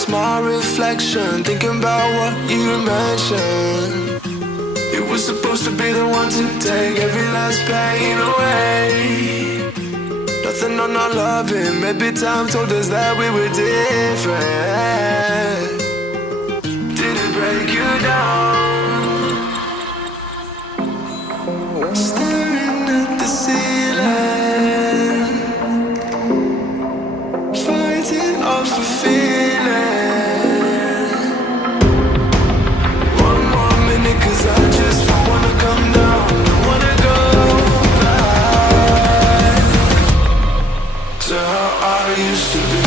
past my reflection, thinking about what you mentioned. It was supposed to be the one to take every last pain away. Nothing on our loving, maybe time told us that we were different. Did it break you down? Staring at the ceiling, fighting off the feeling. One more minute, 'cause I just don't wanna come down. I wanna go back to how I used to be.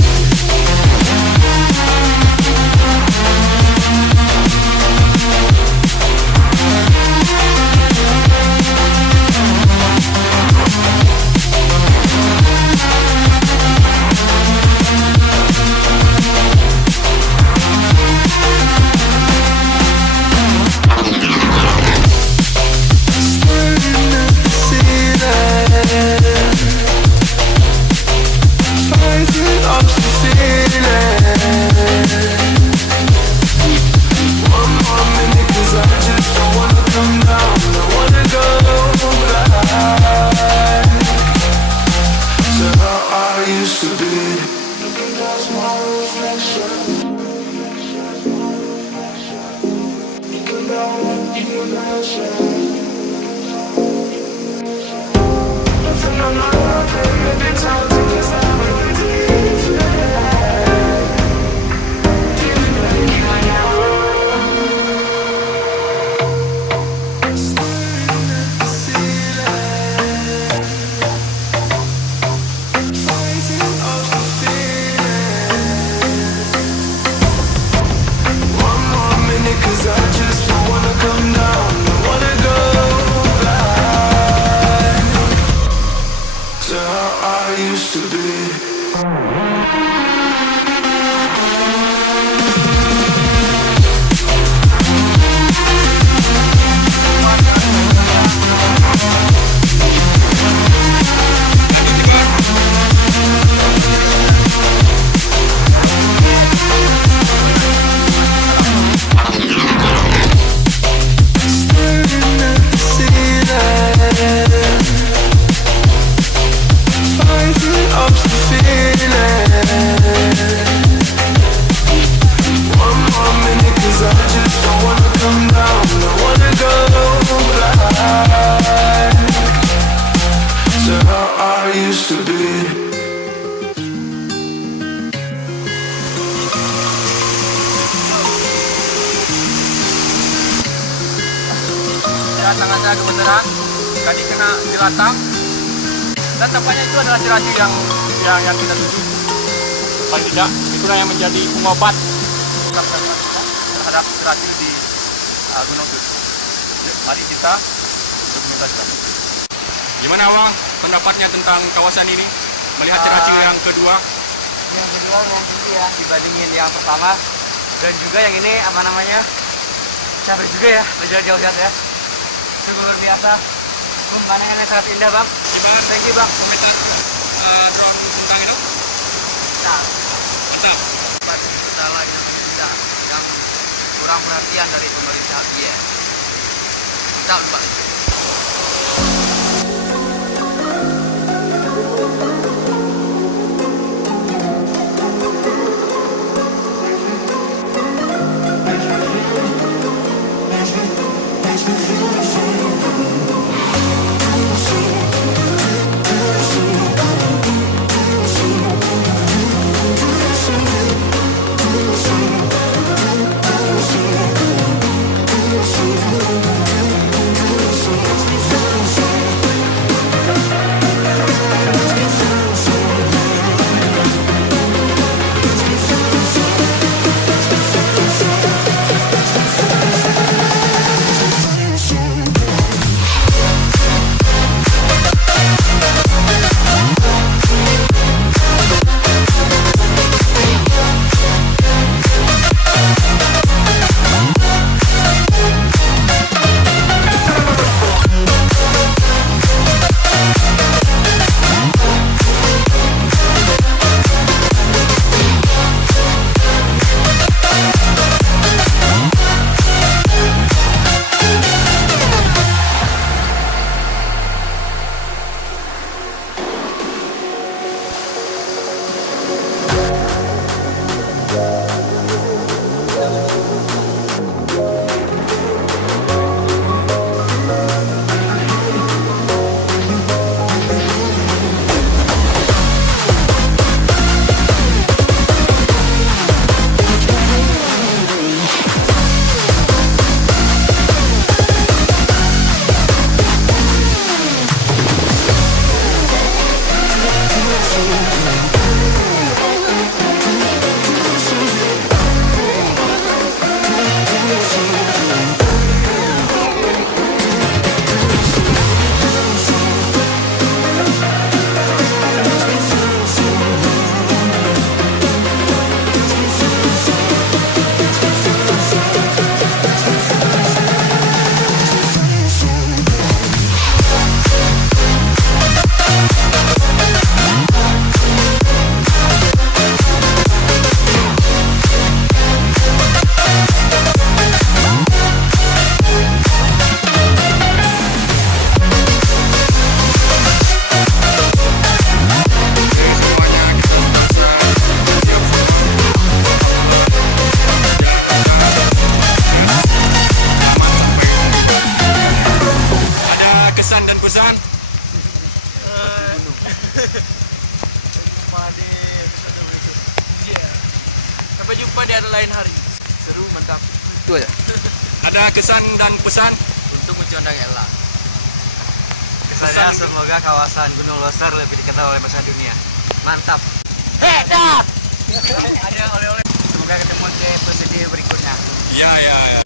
Tangan-Tangan kebenaran tadi kena jelatang, dan tampaknya itu adalah Ceuraceu yang kita tuju. Paling tidak itulah yang menjadi pengobat terhadap Ceuraceu di Gunong Cut. Yuk, mari kita dokumentasikan. Gimana Wang pendapatnya tentang kawasan ini melihat Ceuraceu yang kedua? Yang kedua memang tinggi ya dibandingin yang pertama, dan juga yang ini apa namanya, capek juga ya berjalan jauh-jauh ya. Sungguh luar biasa, pemandangannya sangat indah bang. Gimana? Thank you bang. Komentar drone tentang itu? Mantap. Mantap. Segala yang indah, yang kurang perhatian dari pemerintah Abdya. Mantap bang. pesan. Sampai jumpa di hari lain hari. Seru, mantap. Itu aja. Ada kesan dan pesan Untuk mencondang elang. Kesannya semoga kawasan Gunung Leuser lebih dikenal oleh masyarakat dunia. Mantap. Ada oleh-oleh. Semoga ketemu di episode berikutnya. ya